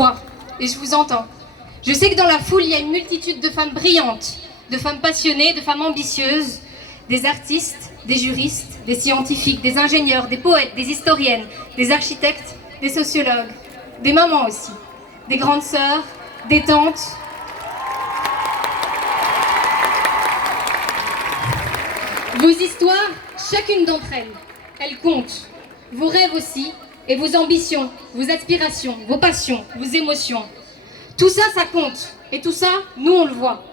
vois et je vous entends. Je sais que dans la foule, il y a une multitude de femmes brillantes, de femmes passionnées, de femmes ambitieuses, des artistes, des juristes, des scientifiques, des ingénieurs, des poètes, des historiennes, des architectes, des sociologues, des mamans aussi, des grandes sœurs, des tantes. Vos histoires, chacune d'entre elles, elles comptent. Vos rêves aussi, et vos ambitions, vos aspirations, vos passions, vos émotions. Tout ça, ça compte. Et tout ça, nous, on le voit.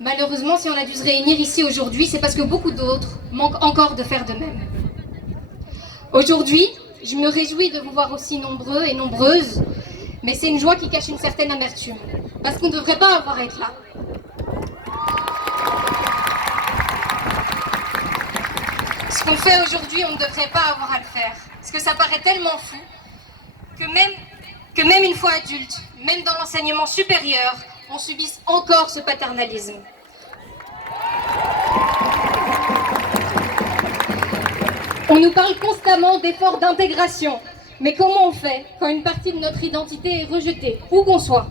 Malheureusement, si on a dû se réunir ici aujourd'hui, c'est parce que beaucoup d'autres manquent encore de faire de même. Aujourd'hui, je me réjouis de vous voir aussi nombreux et nombreuses, mais c'est une joie qui cache une certaine amertume, parce qu'on ne devrait pas avoir à être là. Ce qu'on fait aujourd'hui, on ne devrait pas avoir à le faire, parce que ça paraît tellement fou que même une fois adulte, même dans l'enseignement supérieur, on subisse encore ce paternalisme. On nous parle constamment d'efforts d'intégration, mais comment on fait quand une partie de notre identité est rejetée, où qu'on soit?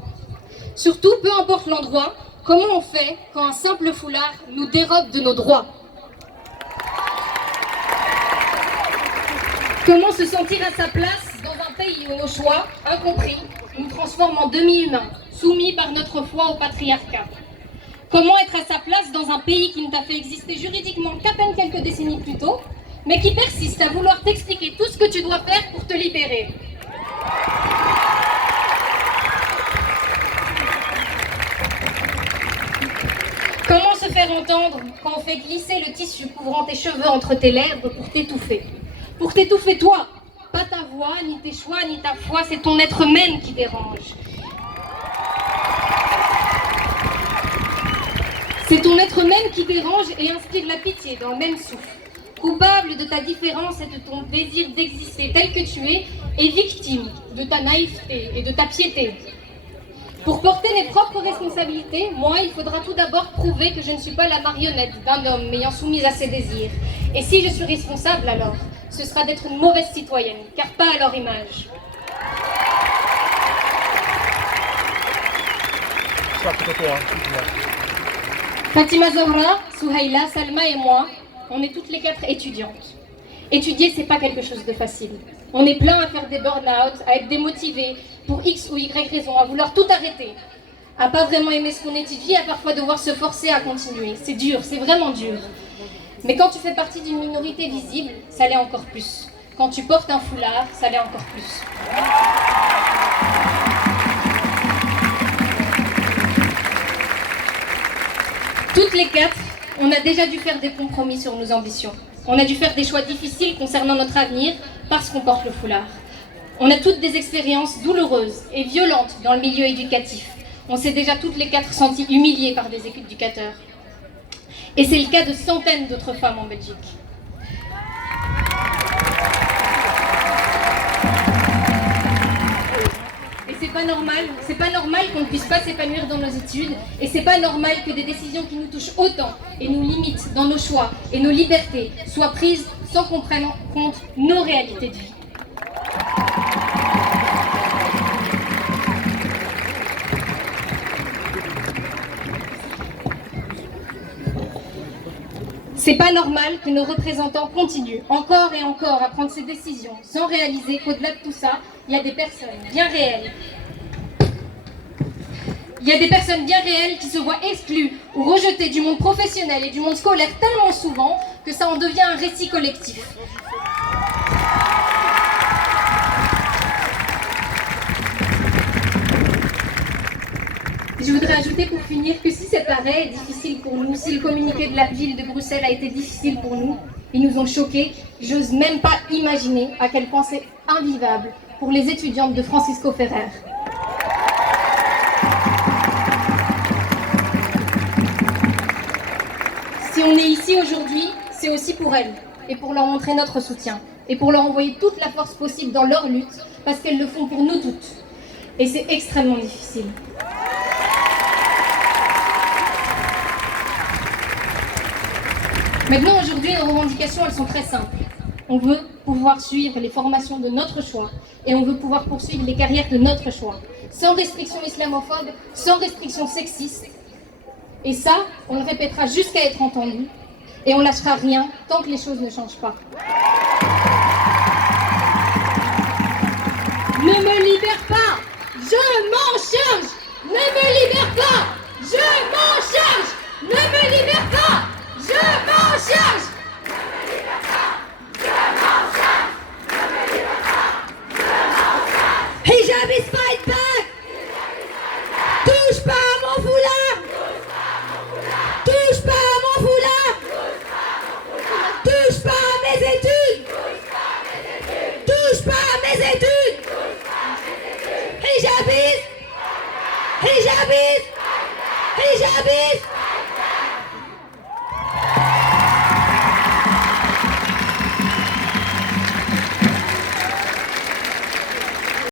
Surtout, peu importe l'endroit, comment on fait quand un simple foulard nous dérobe de nos droits? Comment se sentir à sa place dans un pays où nos choix, incompris, nous transforment en demi-humains, soumis par notre foi au patriarcat? Comment être à sa place dans un pays qui ne t'a fait exister juridiquement qu'à peine quelques décennies plus tôt, mais qui persiste à vouloir t'expliquer tout ce que tu dois faire pour te libérer? Comment se faire entendre quand on fait glisser le tissu couvrant tes cheveux entre tes lèvres pour t'étouffer? Pour t'étouffer toi, pas ta voix, ni tes choix, ni ta foi, c'est ton être même qui dérange. C'est ton être même qui dérange et inspire la pitié dans le même souffle. Coupable de ta différence et de ton désir d'exister tel que tu es, et victime de ta naïveté et de ta piété. Pour porter mes propres responsabilités, moi, il faudra tout d'abord prouver que je ne suis pas la marionnette d'un homme m'ayant soumise à ses désirs. Et si je suis responsable alors, ce sera d'être une mauvaise citoyenne, car pas à leur image. Fatima Zahra, Souhaïla, Salma et moi, on est toutes les 4 étudiantes. Étudier, c'est pas quelque chose de facile. On est plein à faire des burn-out, à être démotivés pour X ou Y raison, à vouloir tout arrêter, à pas vraiment aimer ce qu'on étudie, à parfois devoir se forcer à continuer. C'est dur, c'est vraiment dur. Mais quand tu fais partie d'une minorité visible, ça l'est encore plus. Quand tu portes un foulard, ça l'est encore plus. Toutes les 4, on a déjà dû faire des compromis sur nos ambitions. On a dû faire des choix difficiles concernant notre avenir parce qu'on porte le foulard. On a toutes des expériences douloureuses et violentes dans le milieu éducatif. On s'est déjà toutes les 4 senties humiliées par des éducateurs. Et c'est le cas de centaines d'autres femmes en Belgique. Et c'est pas normal qu'on ne puisse pas s'épanouir dans nos études, et c'est pas normal que des décisions qui nous touchent autant et nous limitent dans nos choix et nos libertés soient prises sans qu'on prenne en compte nos réalités de vie. C'est pas normal que nos représentants continuent encore et encore à prendre ces décisions sans réaliser qu'au-delà de tout ça, il y a des personnes bien réelles. Il y a des personnes bien réelles qui se voient exclues ou rejetées du monde professionnel et du monde scolaire tellement souvent que ça en devient un récit collectif. Je voudrais ajouter pour finir que si cet arrêt est difficile pour nous, si le communiqué de la ville de Bruxelles a été difficile pour nous, ils nous ont choqués, j'ose même pas imaginer à quel point c'est invivable pour les étudiantes de Francisco Ferrer. Si on est ici aujourd'hui, c'est aussi pour elles, et pour leur montrer notre soutien, et pour leur envoyer toute la force possible dans leur lutte, parce qu'elles le font pour nous toutes. Et c'est extrêmement difficile. Maintenant, aujourd'hui, nos revendications, elles sont très simples. On veut pouvoir suivre les formations de notre choix et on veut pouvoir poursuivre les carrières de notre choix, sans restrictions islamophobes, sans restrictions sexistes. Et ça, on le répétera jusqu'à être entendu et on lâchera rien tant que les choses ne changent pas. Ne me libère pas, je m'en charge. Ne me libère pas, je m'en charge. Ne me libère pas, je m'en charge. Hijabis fight back. Touche pas à mon foulard. Touche pas à mon foulard. Touche pas à mes études. Touche pas à mes études. Hijabis. Hijabis. Hijabis.